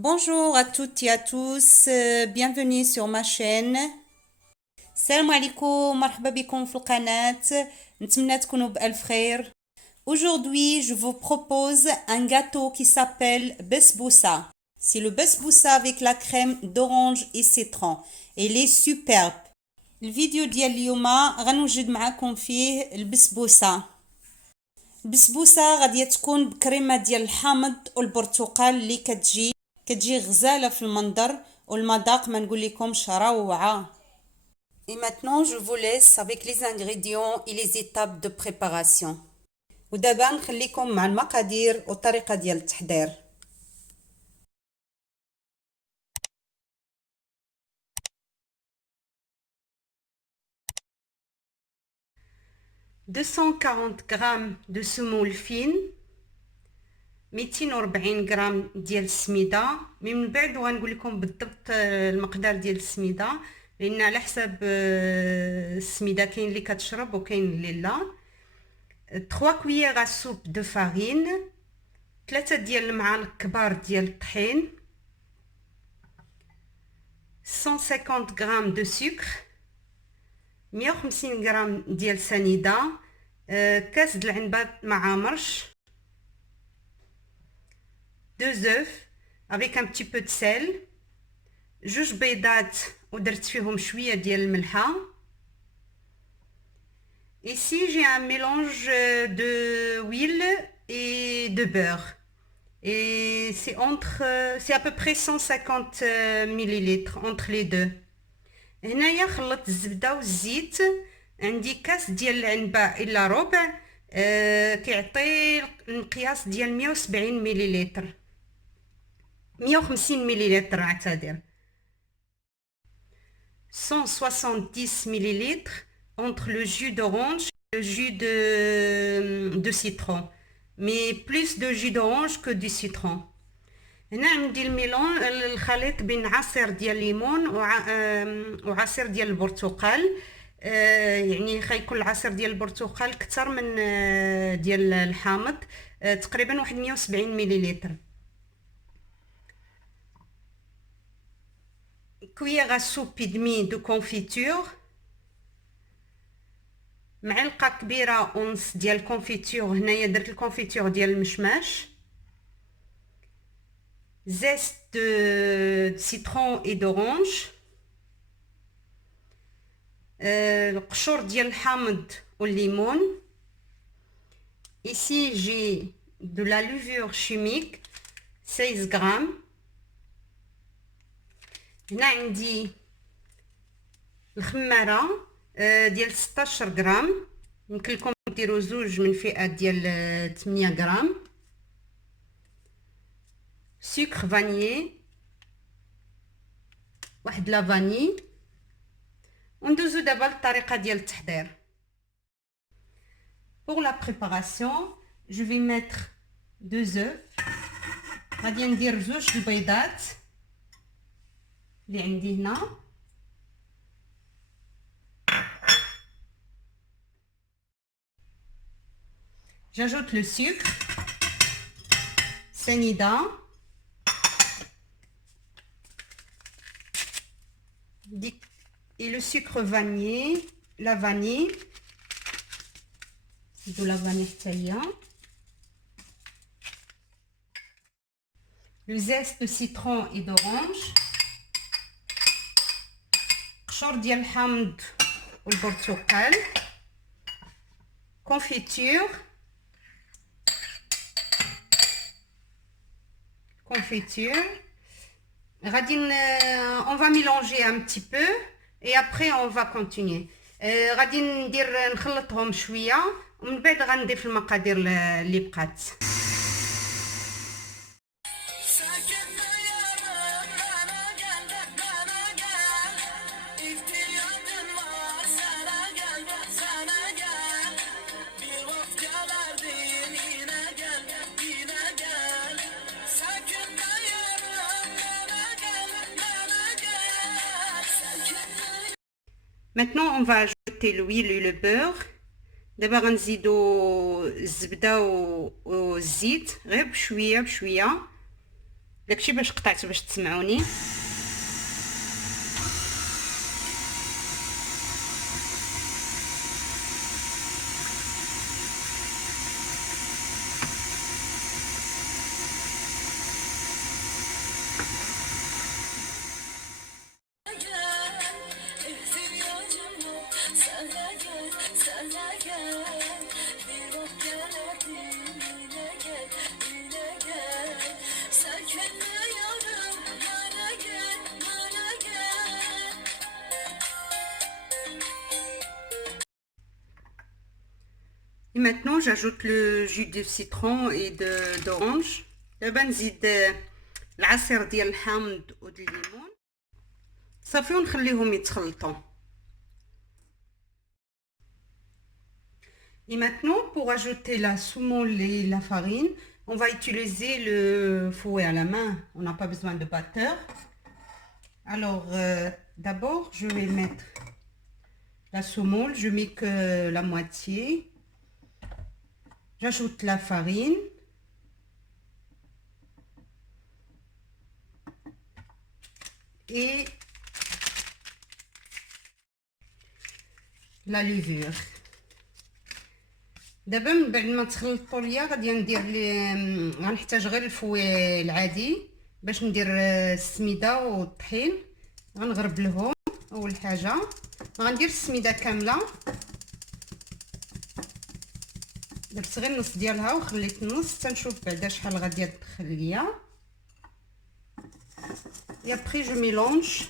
Bonjour à toutes et à tous, bienvenue sur ma chaîne. السلام عليكم مرحبا بكم في القناة. نتمنى تكونوا بألف خير. Aujourd'hui, je vous propose un gâteau qui s'appelle besboussa. C'est le besboussa avec la crème d'orange et citron. Il est superbe. الفيديو ديال اليوم غنوجد معكم فيه البسبوسة. البسبوسة غادي تكون بكريمة ديال الحامض والبرتقال اللي كتجي غزالة في المنظر والمذاق ما نقول لكمش روعة. Et maintenant je vous laisse avec les ingrédients et les étapes de préparation. ودابا نخليكم مع المقادير والطريقة ديال التحضير. « 240 g de semoule fine, 240 غرام ديال السميده. من بعد غنقول لكم بالضبط المقدار ديال السميده لان على حساب السميده كاين اللي كتشرب وكاين اللي لا. 3 كويير سوب دو فارين، 3 ديال المعالق كبار ديال الطحين، 150 غرام دو سكر، 150 غرام ديال سنيده، كاس د العنبه مع مرش، 2 œufs avec un petit peu de sel، جوج بيضات ودرت فيهم شويه ديال الملحه. Ici j'ai un mélange de huile et de beurre et c'est à peu près 150 millilitres entre les deux. هنايا خلطت الزبده والزيت، عندي كاس ديال العنبه الا ربع، كيعطي المقياس ديال 170 مليلتر، 150 مليلتر اعتذر. 170 millilitres entre le jus d'orange et le jus de citron, mais plus de jus d'orange que du citron. هنا عندي الميلون الخليط بين عصير ديال الليمون وعصير ديال البرتقال، يعني خيكون العصير ديال البرتقال كتر من ديال الحامض، تقريبا واحد 170 مليلتر. cuillère à soupe et demi de confiture، معلقه كبيره ونص ديال الكونفيتور، هنايا درت الكونفيتور ديال المشماش، zeste de citron et d'orange، القشور ديال الحامض والليمون. Ici j'ai de la levure chimique 16 grammes. هنا عندي الخماره ديال 16 غرام، يمكن لكم ديروا زوج من فئه ديال 8 غرام. سكر فانيي، واحد لا فاني. وندوزو دابا للطريقه ديال التحضير. Pour la préparation, je vais mettre 2 œufs. غادي ندير زوج البيضات اللي عندي هنا، j'ajoute le sucre سنيده، et le sucre vanillé، la vanille، de la vanille taillée، le zeste de citron et d'orange، قشور ديال الحامض والبرتقال، confiture، on va mélanger un petit peu et après on va continuer. غادي ندير نخلطهم شويه ومن بعد غنضيف المقادير اللي بقات. Maintenant on va ajouter l'huile et le beurre. دابا غنزيدو الزبده والزيت غير بشويه بشويه. داكشي باش قطعت باش تسمعوني. Et maintenant, j'ajoute le jus de citron et d'orange. دابا نزيد العصير ديال الحامض وديال الليمون صافي ونخليهم يتخلطوا. Et maintenant, pour ajouter la semoule et la farine, on va utiliser le fouet à la main. On n'a pas besoin de batteur. Alors, d'abord, je vais mettre la semoule. Je mets que la moitié. J'ajoute la farine. Et la levure. دابا من بعد ما تخلطوا ليا غادي ندير غنحتاج غير الفوي العادي باش ندير السميده والطحين. غنغرب لهم. اول حاجه غندير السميده كامله، درت غير النص ديالها وخليت النص تنشوف بعدا شحال غادي تدخل ليا. Et après je mélange.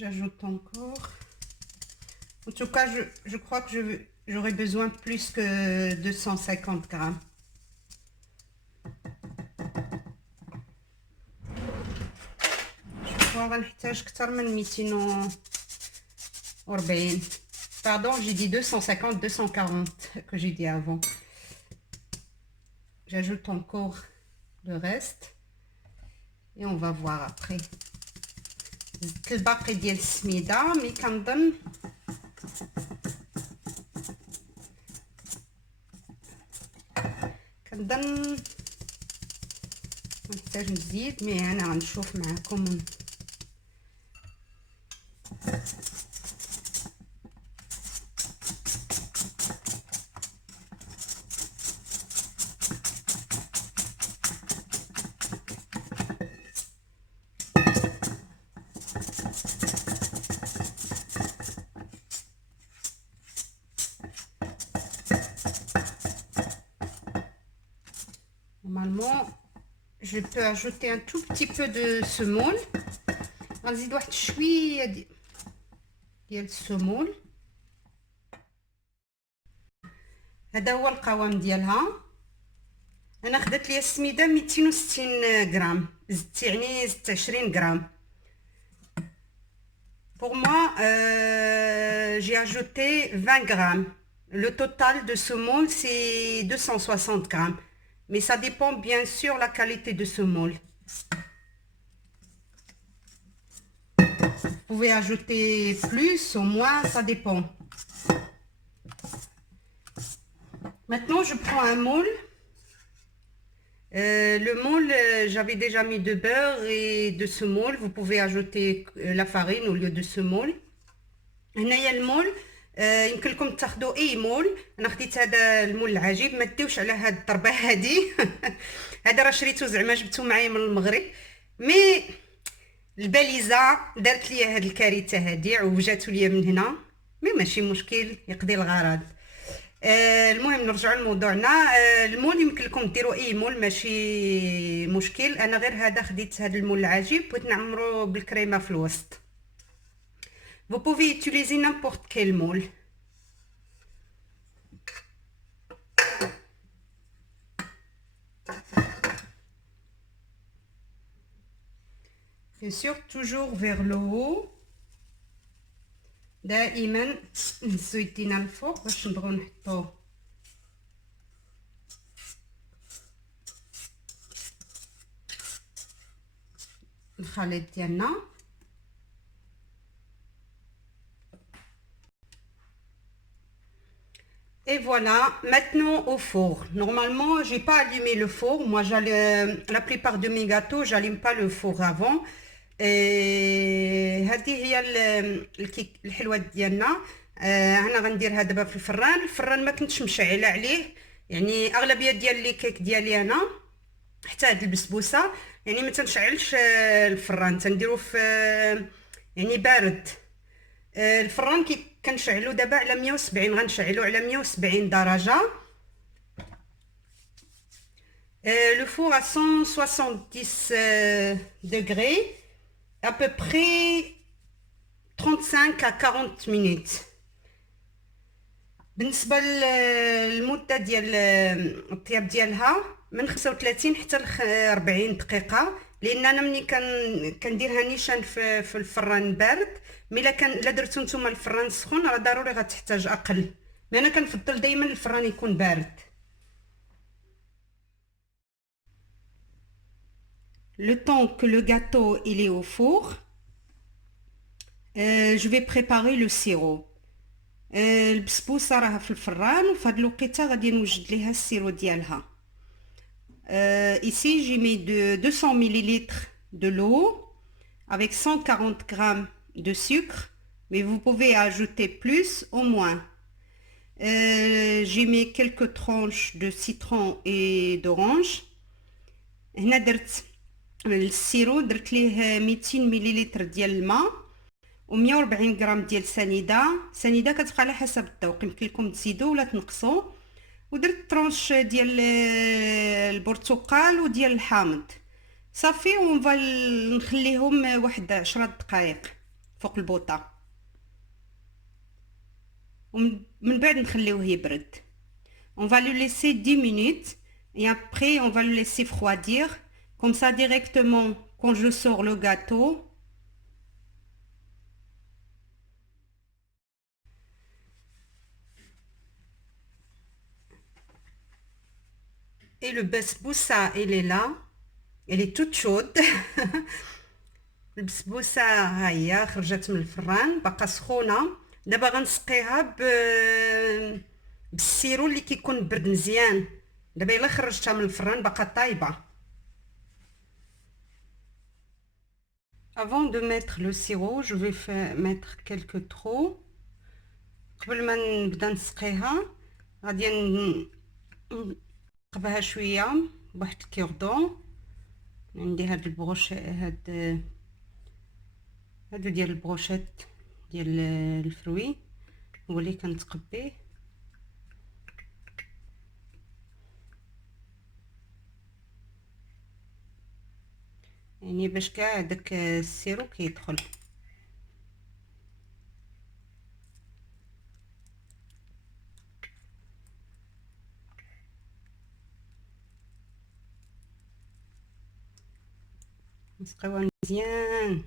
J'ajoute encore. En tout cas, je crois que j'aurai besoin plus que 250 grammes. Je crois غنحتاج أكثر من 240. Pardon, j'ai dit 250, 240 que j'ai dit avant. J'ajoute encore le reste et on va voir après. زدت الباقي ديال السميده مي كنظن نحتاج نزيد، مي انا غنشوف معكم. Normalement, je peux ajouter un tout petit peu de semoule. غنزيد واحد شويه ديال السمول. هذا هو القوام ديالها. انا خدت لي السميده 260 غرام، زدت يعني زدت 20 غرام. Pour moi, j'ai ajouté 20 grammes. Le total de semoule, c'est 260 grammes. Mais ça dépend bien sûr la qualité de semoule. Vous pouvez ajouter plus ou moins, ça dépend. Maintenant, je prends un moule. Le moule, j'avais déjà mis de beurre et de semoule. Vous pouvez ajouter la farine au lieu de semoule. هنايا المول يمكن لكم تاخذوا اي مول. انا خديت هذا المول العجيب، ما ديوش على هاد الضربه هادي. هذا راه شريته زعما جبته معايا من المغرب، مي الباليزه دارت لي هاد الكارثه هادي، عوجاتو ليا من هنا، مي ماشي مشكل، يقضي الغرض. المهم نرجعوا لموضوعنا. المول يمكن لكم ديروا اي مول، ماشي مشكل. انا غير هذا خديت هذا المول العجيب، بغيت نعمرو بالكريمه في الوسط. Vous pouvez utiliser n'importe quel moule. Bien sûr, toujours vers le haut. دائما نزيدينا الفوق باش نبغيو نحطو الخليط ديالنا. Et voilà, maintenant au four. Normalement, j'ai pas allumé le four. Moi, la plupart de mes gâteaux, j'allume pas le four avant. هذه هي الحلوه ديالنا. انا غنديرها دابا في الفران ما كنتش مشعله عليه. يعني اغلبيه ديال لي كيك ديالي انا حتى هاد البسبوسه يعني ما تنشعلش الفران، تنديرو في يعني بارد. الفران كنشعلو دابا على 170، غنشعلو على 170 درجه. Le four à 170 degrés, à peu près 35 à 40 minutes. بالنسبه للمده ديال الطياب ديالها من 35 حتى ل 40 دقيقه، لان انا ملي كنديرها نيشان في الفران بارد. مي الا درتو نتوما الفران سخون راه ضروري غتحتاج اقل، مي انا كنفضل دائما الفران يكون بارد. Le temps que le gâteau il est au four, je vais préparer le sirop. البسبوسه راها في الفران، وفي هاد الوقيته غادي نوجد ليها السيرو ديالها. Ici j'ai mis de 200 ml de l'eau avec 140 g de sucre, mais vous pouvez ajouter plus ou moins. J'ai mis quelques tranches de citron et d'orange. هنا درت السيرو، درت ليه 200 ملل ديال الماء و140 غرام ديال سنيده كتبقى على حسب الذوق، يمكن لكم تزيدوا ولا تنقصوا. ودرت طرونش ديال البرتقال وديال الحامض صافي، ونفا نخليهم واحد 10 دقائق فوق البوطه، ومن بعد نخليوه يبرد. On va le laisser 10 minutes et après on va le laisser refroidir. Comme ça directement quand je sors le gâteau, et le basbousa elle est là, elle est toute chaude. البسبوسه ها هي خرجت من الفران باقا سخونه. دابا غنسقيها بالسيرو اللي كيكون برد مزيان. دابا الا خرجتها من الفران باقا طايبه. Avant de mettre le sirop, je vais mettre quelques trous. قبل ما نبدا نسقيها غادي نقبها شويه بواحد الكيردون. عندي هاد البروش، هادو ديال البروشيت ديال الفروي هو اللي كنتقبيه. يعني باش كاع داك السيرو كيدخل. نسقيوها مزيان.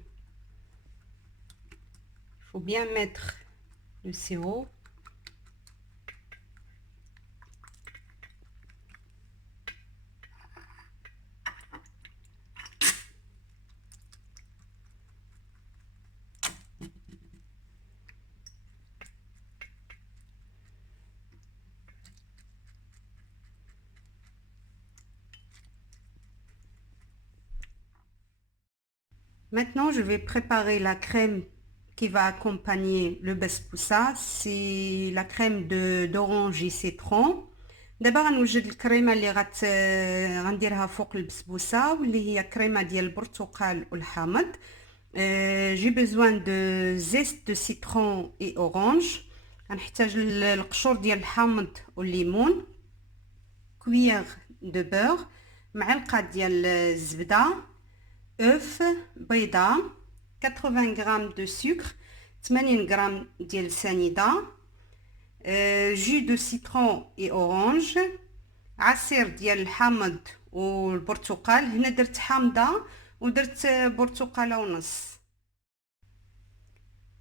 Il faut bien mettre le sirop. Maintenant, je vais préparer la crème qui va accompagner le basbousa. C'est la crème d'orange et citron. دابا غنوجد الكريمه اللي غنديرها فوق البسبوسه، واللي هي كريمه ديال البرتقال والحامض. J'ai besoin de zeste de citron et orange. غنحتاج القشور ديال الحامض والليمون، كوير دو بور، معلقه ديال الزبده، œuf بيضه، 80 غرام دو سكر، 80 غرام ديال سنيده، jus de citron et orange، عصير ديال الحامض والبرتقال. هنا درت حامضه ودرت برتقاله ونص.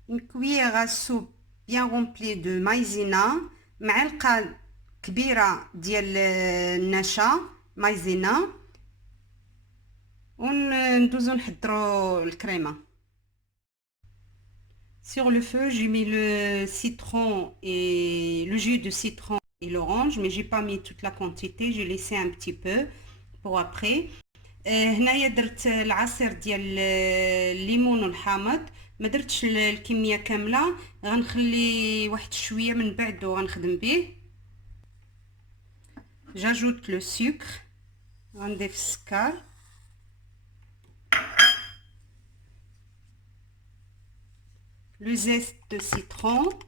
une cuillère à soupe bien remplie de maïzena، معلقه كبيره ديال النشا مايزينا، وندوزو نحضروا الكريمه. Sur le feu, j'ai mis le citron et le jus de citron et l'orange, mais j'ai pas mis toute la quantité, j'ai laissé un petit peu pour après. هنايا درت العصير ديال الليمون الحامض، ما درتش الكميه كامله، غنخلي واحد شويه من بعد وغنخدم به. j'ajoute le sucre، غنضيف السكر، le zeste de citron،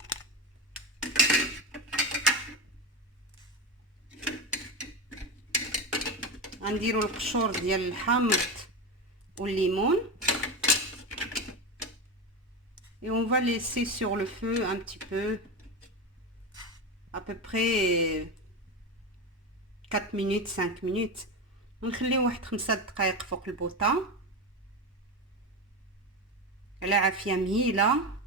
غنديروا القشور ديال الحامض والليمون et on va laisser sur le feu un petit peu, à peu près 4 minutes 5 minutes. ونخليه واحد 5 دقائق فوق البوطه على عافيه مهيله.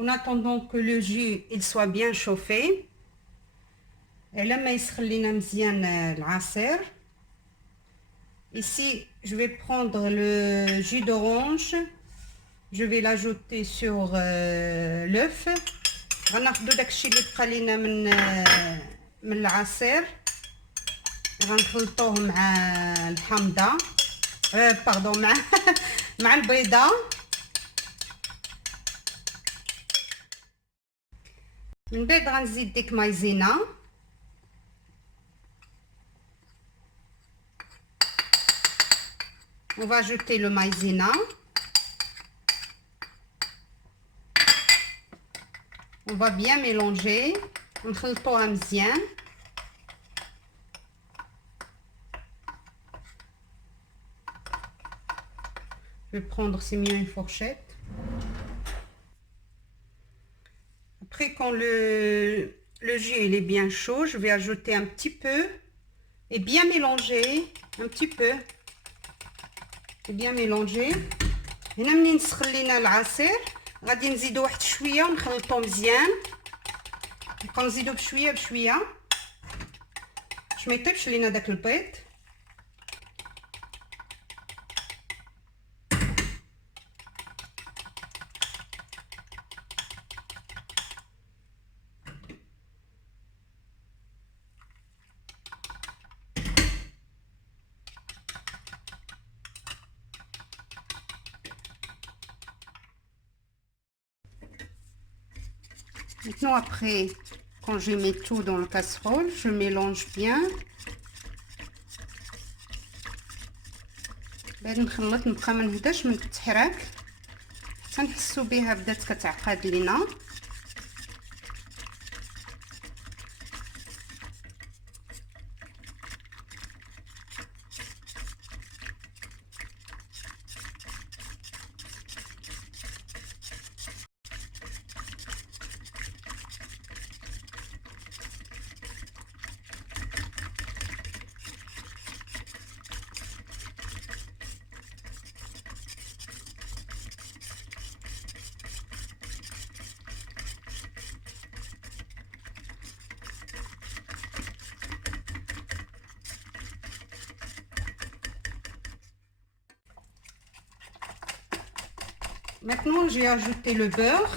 En attendant que le jus il soit bien chauffé, لما يسخن لينا مزيان العصير. Ici, je vais prendre le jus d'orange, je vais l'ajouter sur l'œuf. غناخدو داكشي اللي بقى لينا من العصير، غنخلطوه مع الحامضه، باردون، مع البيضه. من بعد غنزيد ديك مايزينا، on va ajouter le maïzena, on va bien mélanger، نخلطوها مزيان. je vais prendre, c'est mieux, une fourchette. Après, quand le jus il est bien chaud, je vais ajouter un petit peu et bien mélanger un petit peu. bien mélanger. هنا منين نسخن لينا العصير غادي نزيدو واحد شويه ونخلطو مزيان، نبقاو نزيدو بشويه بشويه باش ما يطيبش لينا داك البيض. Maintenant, après, quand je mets tout dans la casserole, je mélange bien. بعد نخلط، نبقى ما نهداش من التحراك حتى نحسو بها بدات كتعقد لينا. Maintenant, j'ai ajouté le beurre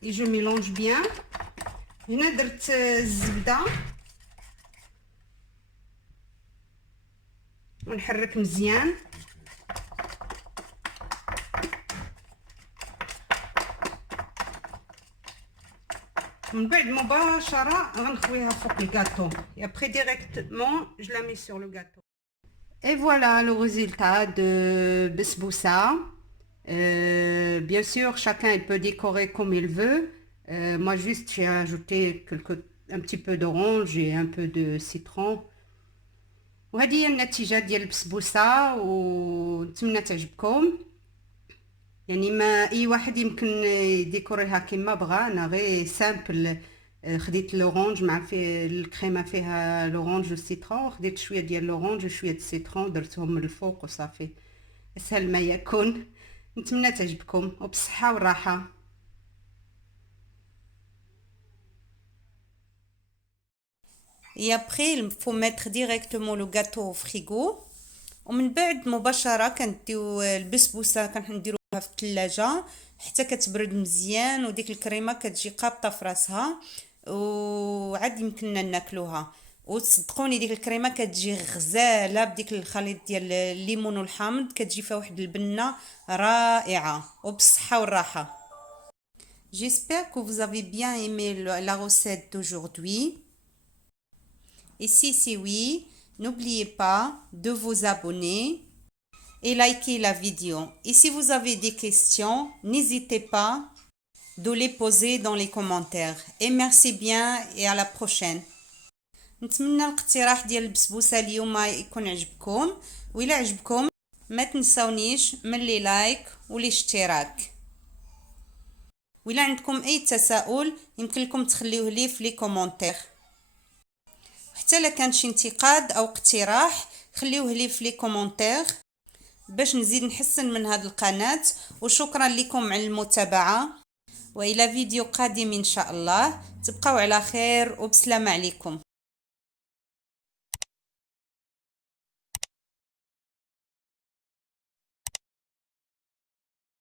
et je mélange bien. هنا درت الزبدة ونحرك مزيان. من بعد مباشرة غنخويها فوق الجاتو et après directement je la mets sur le gâteau. Et voilà le résultat de besboussa. Bien sûr, chacun il peut décorer comme il veut. Moi juste j'ai ajouté un petit peu d'orange et un peu de citron. وهذه هي النتيجة ديال البسبوسة ونتمنى تعجبكم. يعني ما اي واحد يمكن يديكوريها كما بغى. انا غير سامبل خديت لورانج مع في الكريمه فيها لورانج والسيترون، خديت شويه ديال لورانج وشويه د السيترون درتهم من الفوق وصافي. اسهل ما يكون. نتمنى تعجبكم وبالصحه والراحه. et après il faut mettre directement le gâteau au frigo. ومن بعد مباشرة كنديو البسبوسة كنديروها في الثلاجة حتى كتبرد مزيان، وديك الكريمة كتجي قابطة في راسها وعاد يمكننا ناكلوها. وتصدقوني ديك الكريمة كتجي غزالة بديك الخليط ديال الليمون والحامض، كتجي فيها واحد البنة رائعة وبالصحة والراحة. J'espère que vous avez bien aimé la recette d'aujourd'hui. Et si c'est oui, n'oubliez pas de vous abonner et liker la vidéo. Et si vous avez des questions, n'hésitez pas de les poser dans les commentaires. Et merci bien et à la prochaine. نتمنى الاقتراح ديال البسبوسه اليوم يكون عجبكم، وإلا عجبكم ما تنسونيش من لي لايك ولي اشتراك. وإلا عندكم اي تساؤل يمكن لكم تخليوه لي في لي كومونتير، حتى الا كان شي انتقاد او اقتراح خليوه لي في لي كومونتير باش نزيد نحسن من هذه القناة. وشكرا لكم على المتابعة، وإلى فيديو قادم إن شاء الله. تبقوا على خير وبسلامة عليكم.